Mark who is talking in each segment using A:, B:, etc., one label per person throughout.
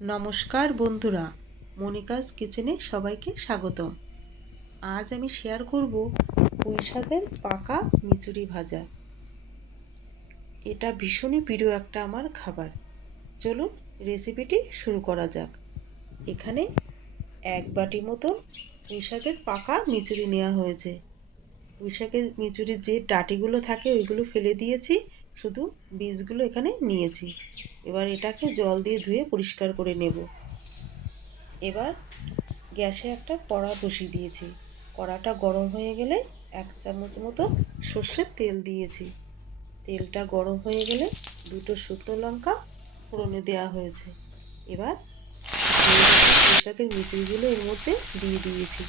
A: নমস্কার বন্ধুরা, মনিকাস কিচেনে সবাইকে স্বাগতম। আজ আমি শেয়ার করব পুঁই শাকের পাকা মিচুরি ভাজা। এটা ভীষণই প্রিয় একটা আমার খাবার। চলুন রেসিপিটি শুরু করা যাক। এখানে এক বাটি মতন পুঁই শাকের পাকা মিচুরি নেওয়া হয়েছে। পুঁই শাকের মিচুরির যে ডাটিগুলো থাকে ওইগুলো ফেলে দিয়েছি। শুধু বীজগুলো এখানে নিয়েছি। এবার এটাকে জল দিয়ে ধুয়ে পরিষ্কার করে নেব। এবার গ্যাসে একটা কড়া বসিয়ে দিয়েছি। কড়াটা গরম হয়ে গেলে এক চামচ মতো সর্ষের তেল দিয়েছি। তেলটা গরম হয়ে গেলে দুটো শুকনো লঙ্কা ফোড়নে দেওয়া হয়েছে। এবার শাকের মিচুরিগুলো এর মধ্যে দিয়ে দিয়েছি।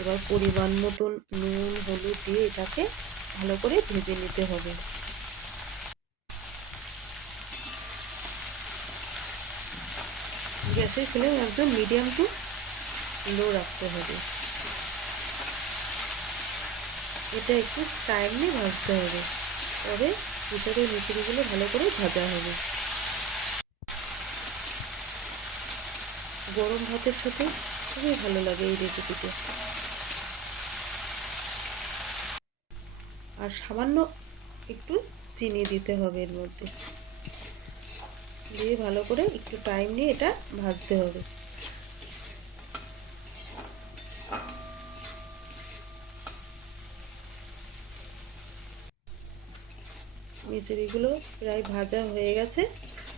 A: এবার পরিমাণ মতন নুন, হলুদ দিয়ে এটাকে ভালো করে ভেজে নিতে হবে। গ্যাসের ফ্লেম একদম মিডিয়াম টু লো রাখতে হবে। এটা একটু টাইম নিয়ে ভাজতে হবে। তবে ভিতরের মিচুরিগুলো ভালো করে ভাজা হবে। গরম ভাতের সাথে খুবই ভালো লাগে এই রেসিপিতে আর সামান্য একটু চিনি দিতে হবে এর মধ্যে। দিয়ে ভালো করে একটু টাইম নিয়ে এটা ভাজতে হবে। মিচুরিগুলো প্রায় ভাজা হয়ে গেছে।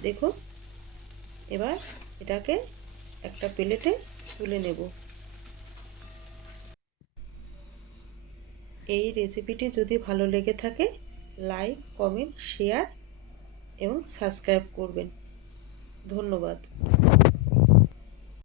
A: দেখুন, এবার এটাকে একটা প্লেটে তুলে নেব। এই রেসিপিটি যদি ভালো লেগে থাকে লাইক কমেন্ট শেয়ার এবং সাবস্ক্রাইব করবেন। ধন্যবাদ।